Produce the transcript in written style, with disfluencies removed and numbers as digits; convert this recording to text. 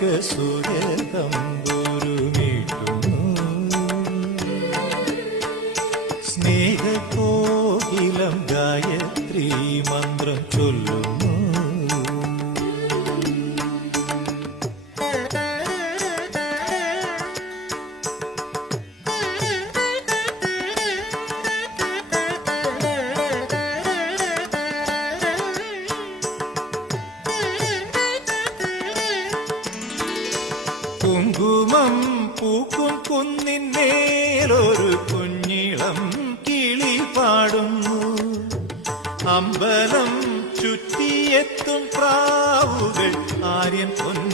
സുരതമ്പുരുമീട്ടുന്നു സ്നേഹകോകിലം ഗായത്രീ മന്ത്രം ചൊല്ലുന്നു കുങ്കുമം പൂക്കും കുന്നിന്മേലൊരു കുഞ്ഞിളം കിളി പാടുന്നു അമ്പലം ചുറ്റിയെത്തും പ്രാവുകൾ ആര്യൻ പൊന്നു